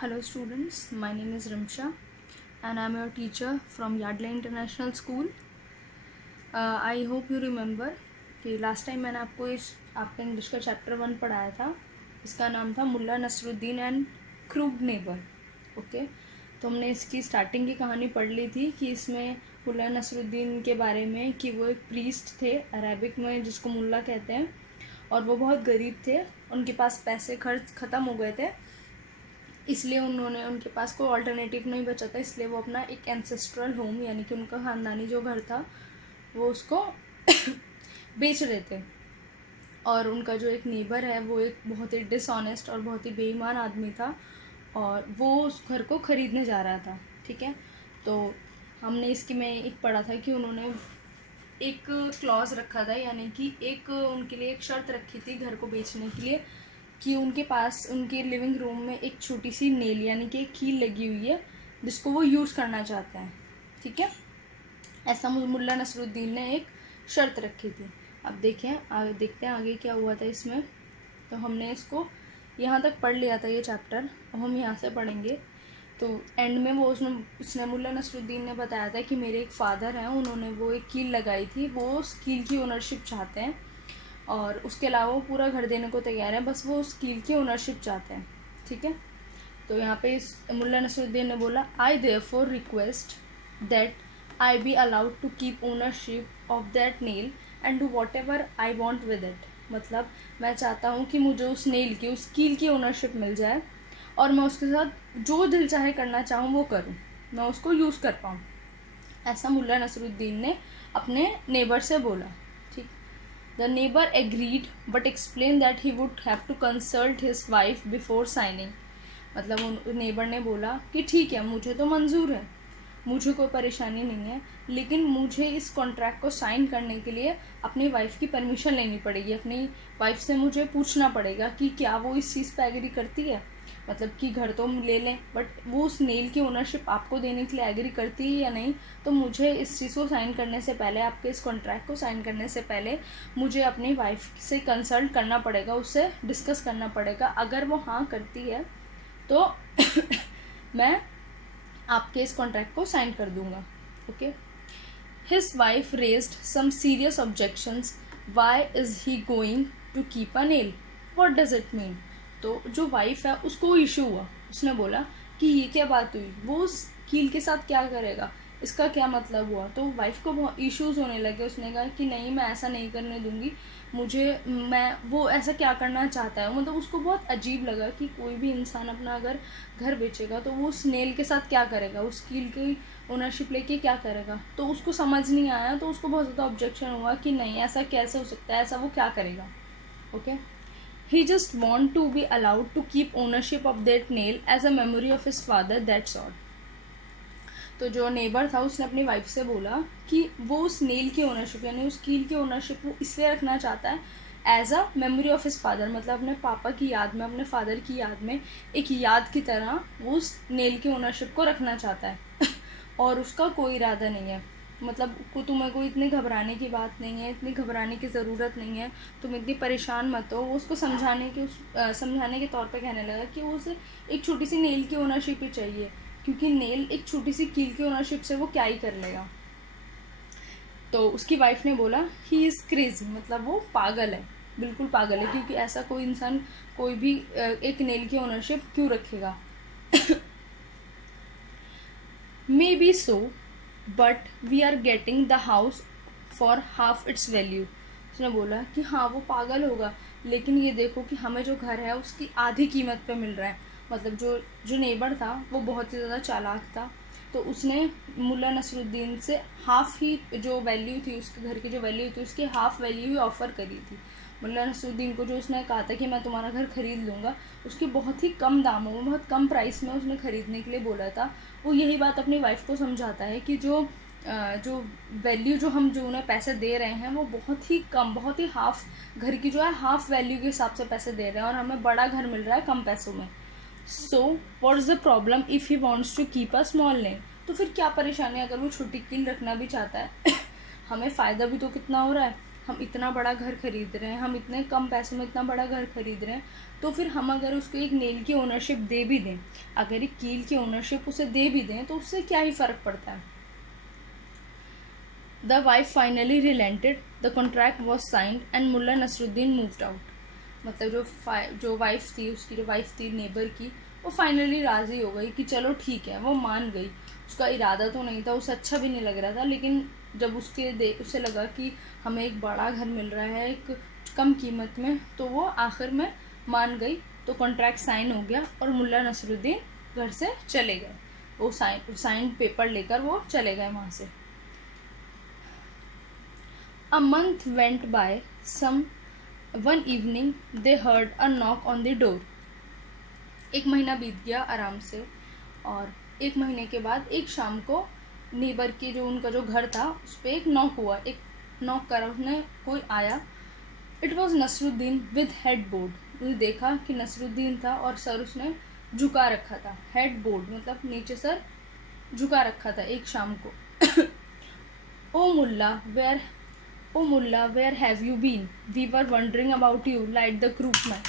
Hello students, my name is Rimsha and I am your teacher from Yardley International School. I hope you remember कि last time मैंने आपको आपके English का chapter 1 पढ़ाया था. इसका नाम था Mulla Nasruddin and crook neighbour. Okay, तो हमने इसकी स्टार्टिंग की कहानी पढ़ ली थी कि इसमें मुल्ला नसरुद्दीन के बारे में कि वो एक प्रीस्ट थे अरेबिक में जिसको मुल्ला कहते हैं, और वो बहुत गरीब थे. उनके पास पैसे खर्च ख़त्म हो गए थे, इसलिए उनके पास कोई ऑल्टरनेटिव नहीं बचा था. इसलिए वो अपना एक एंसेस्ट्रल होम यानी कि उनका ख़ानदानी जो घर था वो उसको बेच रहे थे. और उनका जो एक नेबर है वो एक बहुत ही डिसऑनेस्ट और बहुत ही बेईमान आदमी था और वो उस घर को ख़रीदने जा रहा था. ठीक है, तो हमने इसकी में एक पढ़ा था कि उन्होंने एक क्लॉज रखा था, यानी कि एक उनके लिए एक शर्त रखी थी घर को बेचने के लिए कि उनके पास उनके लिविंग रूम में एक छोटी सी नेल यानी कि एक कील लगी हुई है जिसको वो यूज़ करना चाहते हैं. ठीक है, ऐसा मुल्ला नसरुद्दीन ने एक शर्त रखी थी. अब देखते हैं आगे क्या हुआ था इसमें. तो हमने इसको यहाँ तक पढ़ लिया था ये चैप्टर. अब हम यहाँ से पढ़ेंगे. तो एंड में वो उसने मुल्ला नसरुद्दीन ने बताया था कि मेरे एक फ़ादर हैं, उन्होंने वो एक कील लगाई थी, वो उस कील की ओनरशिप चाहते हैं और उसके अलावा वो पूरा घर देने को तैयार है, बस वो उस कील की ओनरशिप चाहते हैं. ठीक है, तो यहाँ पे इस मुल्ला नसरुद्दीन ने बोला I therefore request that I be allowed to keep ownership of that nail and do whatever I want with it. मतलब मैं चाहता हूँ कि मुझे उस नेल की उस कील की ओनरशिप मिल जाए और मैं उसके साथ जो दिल चाहे करना चाहूँ वो करूँ, मैं उसको यूज़ कर पाऊँ. ऐसा मुल्ला नसरुद्दीन ने अपने नेबर से बोला. ठीक, the neighbour agreed but explain that he would have to consult his wife before signing. मतलब उन नेबर ने बोला कि ठीक है, मुझे तो मंजूर है, मुझे कोई परेशानी नहीं है, लेकिन मुझे इस कॉन्ट्रैक्ट को साइन करने के लिए अपनी वाइफ की परमिशन लेनी पड़ेगी. अपनी वाइफ से मुझे पूछना पड़ेगा कि क्या वो इस चीज़ पर एग्री करती है. मतलब कि घर तो ले लें बट वो उस नेल की ओनरशिप आपको देने के लिए एग्री करती है या नहीं. तो मुझे इस चीज़ को साइन करने से पहले, आपके इस कॉन्ट्रैक्ट को साइन करने से पहले मुझे अपनी वाइफ से कंसल्ट करना पड़ेगा, उससे डिस्कस करना पड़ेगा. अगर वो हाँ करती है तो मैं आपके इस कॉन्ट्रैक्ट को साइन कर दूंगा. Okay, his wife raised some serious objections. Why is he going to keep a nail, what does it mean. तो जो वाइफ है उसको इशू हुआ. उसने बोला कि ये क्या बात हुई, वो उस कील के साथ क्या करेगा, इसका क्या मतलब हुआ. तो वाइफ को बहुत इश्यूज़ होने लगे. उसने कहा कि नहीं, मैं ऐसा नहीं करने दूंगी, वो ऐसा क्या करना चाहता है. मतलब उसको बहुत अजीब लगा कि कोई भी इंसान अपना अगर घर बेचेगा तो वो उस नेल के साथ क्या करेगा, उस कील की ओनरशिप लेके क्या करेगा. तो उसको समझ नहीं आया, तो उसको बहुत ज़्यादा ऑब्जेक्शन हुआ कि नहीं, ऐसा कैसे हो सकता है, ऐसा वो क्या करेगा. Okay, he just want to be allowed to keep ownership of that nail as a memory of his father, that's all. तो जो नेबर था उसने अपनी वाइफ से बोला कि वो उस नेल की ओनरशिप यानी उस कील की ओनरशिप वो इसलिए रखना चाहता है as a memory of his father. मतलब अपने पापा की याद में, अपने फादर की याद में, एक याद की तरह वो उस नेल की ओनरशिप को रखना चाहता है. और उसका कोई इरादा नहीं है. मतलब तुम्हें कोई इतनी घबराने की बात नहीं है, इतनी घबराने की ज़रूरत नहीं है, तुम इतनी परेशान मत हो. वो उसको समझाने के तौर पे कहने लगा कि वो उसे एक छोटी सी नेल की ओनरशिप ही चाहिए, क्योंकि नेल एक छोटी सी कील की ओनरशिप से वो क्या ही कर लेगा. तो उसकी वाइफ ने बोला ही इज़ क्रेजी. मतलब वो पागल है, बिल्कुल पागल है, क्योंकि ऐसा कोई इंसान कोई भी एक नेल की ओनरशिप क्यों रखेगा. May be so but we are getting the house for half its value. उसने बोला कि हाँ वो पागल होगा, लेकिन ये देखो कि हमें जो घर है उसकी आधी कीमत पे मिल रहा है. मतलब जो नेबर था वो बहुत ही ज़्यादा चालाक था. तो उसने मुल्ला नसरुद्दीन से हाफ़ ही जो वैल्यू थी, उसके घर की जो वैल्यू थी उसकी हाफ़ वैल्यू ही ऑफ़र करी थी. मुल्ला नसरुद्दीन को जो उसने कहा था कि मैं तुम्हारा घर ख़रीद लूँगा, उसकी बहुत ही कम दामों में, बहुत कम प्राइस में उसने ख़रीदने के लिए बोला था. वो यही बात अपनी वाइफ को समझाता है कि जो वैल्यू जो उन्हें पैसे दे रहे हैं वो बहुत ही कम, बहुत ही हाफ़, घर की जो है हाफ़ वैल्यू के हिसाब से पैसे दे रहे हैं और हमें बड़ा घर मिल रहा है कम पैसों में. So what is the problem if he wants to keep a small nail. तो फिर क्या परेशानी है अगर वो छोटी कील रखना भी चाहता है. हमें फ़ायदा भी तो कितना हो रहा है, हम इतना बड़ा घर खरीद रहे हैं, हम इतने कम पैसों में इतना बड़ा घर खरीद रहे हैं, तो फिर हम अगर उसको एक नेल की ओनरशिप दे भी दें, अगर एक कील की ओनरशिप उसे दे भी दें, तो उससे क्या ही फ़र्क पड़ता है। The wife finally relented, the contract was signed and Mulla Nasruddin moved out. मतलब जो वाइफ थी, उसकी जो वाइफ थी नेबर की, वो फाइनली राज़ी हो गई कि चलो ठीक है, वो मान गई। उसका इरादा तो नहीं था, उसे अच्छा भी नहीं लग रहा था, लेकिन जब उसे लगा कि हमें एक बड़ा घर मिल रहा है एक कम कीमत में, तो वो आखिर में मान गई। तो कॉन्ट्रैक्ट साइन हो गया और मुल्ला नसरुद्दीन घर से चले गए। वो साइन पेपर लेकर वो चले गए वहाँ से। A month went by. One evening they heard a knock on the door. एक महीना बीत गया आराम से, और एक महीने के बाद एक शाम को नेबर के जो उनका जो घर था उस पर एक नॉक हुआ। एक नॉक करा उसने, कोई आया। It was Nasruddin with head board. उसने देखा कि नसरुद्दीन था और सर उसने झुका रखा था। हेड बोर्ड मतलब नीचे सर झुका रखा था एक शाम को। Oh Mulla where have you been, we were wondering about you like the crook man.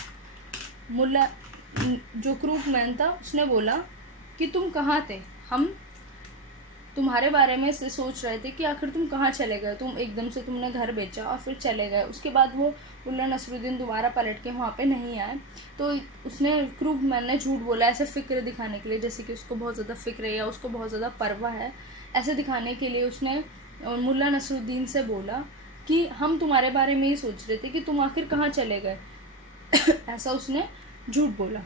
Mulla जो क्रूकमैन था उसने बोला कि तुम कहाँ थे, हम तुम्हारे बारे में से सोच रहे थे कि आखिर तुम कहाँ चले गए, तुम एकदम से तुमने घर बेचा और फिर चले गए। उसके बाद वो मुल्ला नसरुद्दीन दोबारा पलट के वहाँ पे नहीं आए। तो उसने क्रूकमैन ने झूठ बोला ऐसे फ़िक्र दिखाने के लिए, जैसे कि उसको बहुत ज़्यादा फ़िक्र है या उसको बहुत ज़्यादा परवाह है, ऐसे दिखाने के लिए उसने मुल्ला नसरुद्दीन से बोला कि हम तुम्हारे बारे में ही सोच रहे थे कि तुम आखिर कहाँ चले गए। ऐसा उसने झूठ बोला।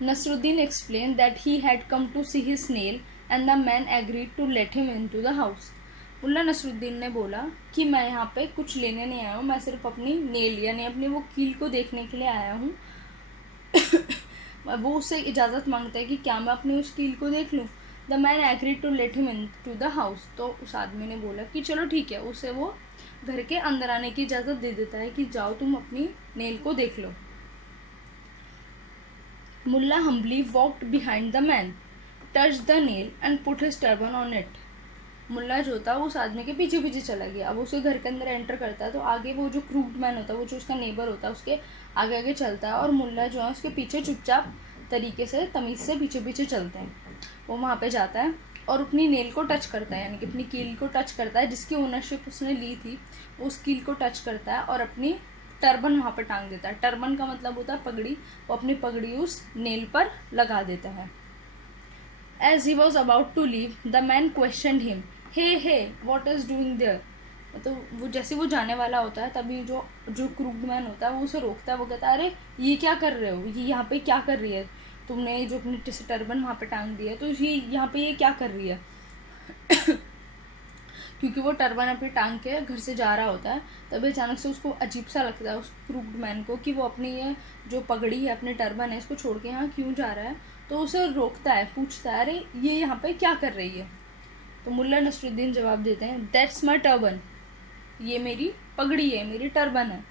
Nasruddin explained that he had come to see his nail and the man agreed to let him into the house. मुल्ला नसरुद्दीन ने बोला कि मैं यहाँ पे कुछ लेने नहीं आया हूँ, मैं सिर्फ अपनी नेल यानी अपनी वो कील को देखने के लिए आया हूँ। वो उससे इजाज़त मांगता है कि क्या मैं अपनी उस कील को देख लूँ। The man agreed to let him in to the house. तो उस आदमी ने बोला कि चलो ठीक है, उसे वो घर के अंदर आने की इजाज़त दे देता है कि जाओ तुम अपनी नेल को देख लो। Mulla humbly walked behind the man, touch the nail and put his turban on it. Mulla जो था उस आदमी के पीछे पीछे चला गया। अब उसके घर के अंदर एंटर करता है तो आगे वो जो क्रूड मैन होता है, वो जो उसका नेबर होता है, उसके आगे आगे चलता है और मुल्ला जो है उसके पीछे चुपचाप तरीके से तमीज़ से पीछे पीछे चलते हैं। वो वहाँ पे जाता है और अपनी नेल को टच करता है, यानी कि अपनी कील को टच करता है जिसकी ओनरशिप उसने ली थी, उस कील को टच करता है और अपनी टर्बन वहाँ पर टांग देता है। टर्बन का मतलब होता है पगड़ी। वो अपनी पगड़ी उस नेल पर लगा देता है। As he was about to leave the man questioned him, hey what is doing there. तो वो जैसे वो जाने वाला होता है तभी जो क्रूड मैन होता है वो उसे रोकता है। वो कहता है अरे ये क्या कर रहे हो, ये यहाँ पे क्या कर रही है, तुमने जो अपनी टर्बन वहाँ पे टांग दी है तो ये यहाँ पे ये क्या कर रही है। क्योंकि वो टर्बन अपनी टांग के घर से जा रहा होता है, तभी अचानक से उसको अजीब सा लगता है उस क्रूड मैन को कि वो अपनी ये जो पगड़ी है, अपनी टर्बन है, इसको छोड़ के यहाँ क्यों जा रहा है। तो उसे रोकता है, पूछता है अरे ये यहाँ पे क्या कर रही है। तो मुल्ला नसरुद्दीन जवाब देते हैं दैट्स माई टर्बन, ये मेरी पगड़ी है, मेरी टर्बन है।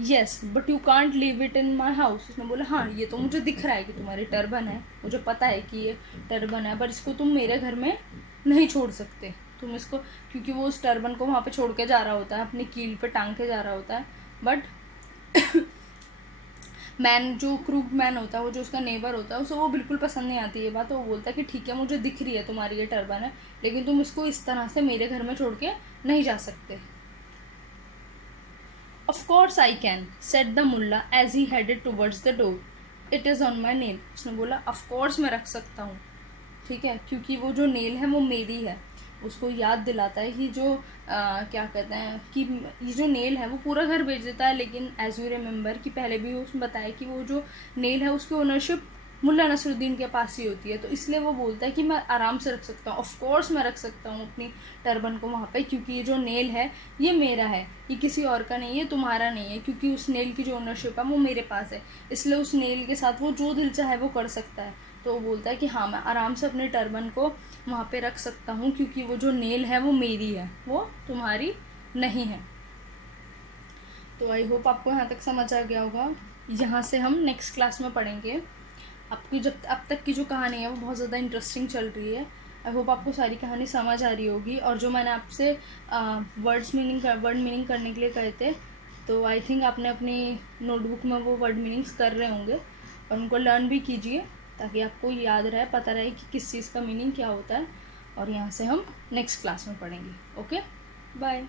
Yes but you can't leave it in my house. उसने बोला हाँ ये तो मुझे दिख रहा है कि तुम्हारी टर्बन है, मुझे पता है कि ये टर्बन है, पर इसको तुम मेरे घर में नहीं छोड़ सकते। तुम इसको, क्योंकि वो उस टर्बन को वहाँ पे छोड़ के जा रहा होता है, अपनी कील पे टांग के जा रहा होता है। बट मैन जो क्रूड मैन होता है, वो जो उसका नेबर होता है, उसे वो बिल्कुल पसंद नहीं आती ये बात। तो वो बोलता है कि ठीक है मुझे दिख रही है तुम्हारी ये टर्बन है, लेकिन तुम इसको इस तरह से मेरे घर में छोड़ के नहीं जा सकते। Of course I can, said the Mulla as he headed towards the door, it is on my nail. उसने बोला ऑफ कोर्स मैं रख सकता हूँ, ठीक है, क्योंकि वो जो नेल है वो मेरी है। उसको याद दिलाता है कि जो क्या कहते हैं कि ये जो नेल है वो पूरा घर बेच देता है, लेकिन एज यू रिमेंबर कि पहले भी उसने बताया कि वो जो नेल है उसकी ओनरशिप मुल्ला नसरुद्दीन के पास ही होती है। तो इसलिए वो बोलता है कि मैं आराम से रख सकता हूँ, ऑफ कोर्स मैं रख सकता हूँ अपनी टर्बन को वहाँ पे, क्योंकि ये जो नेल है ये मेरा है, ये किसी और का नहीं है, तुम्हारा नहीं है, क्योंकि उस नेल की जो ओनरशिप है वो मेरे पास है। इसलिए उस नेल के साथ वो जो दिल चाहे वो कर सकता है। तो वो बोलता है कि हाँ मैं आराम से अपने टर्बन को वहाँ पे रख सकता हूँ, क्योंकि वो जो नेल है वो मेरी है, वो तुम्हारी नहीं है। तो आई होप आपको यहाँ तक समझ आ गया होगा। यहाँ से हम नेक्स्ट क्लास में पढ़ेंगे। आपकी जब अब तक की जो कहानी है वो बहुत ज़्यादा इंटरेस्टिंग चल रही है। आई होप आपको सारी कहानी समझ आ रही होगी। और जो मैंने आपसे वर्ड मीनिंग करने के लिए कहे थे, तो आई थिंक आपने अपनी नोटबुक में वो वर्ड मीनिंग्स कर रहे होंगे और उनको लर्न भी कीजिए, ताकि आपको याद रहे, पता रहे कि किस चीज़ का मीनिंग क्या होता है। और यहाँ से हम नेक्स्ट क्लास में पढ़ेंगे। Okay, bye.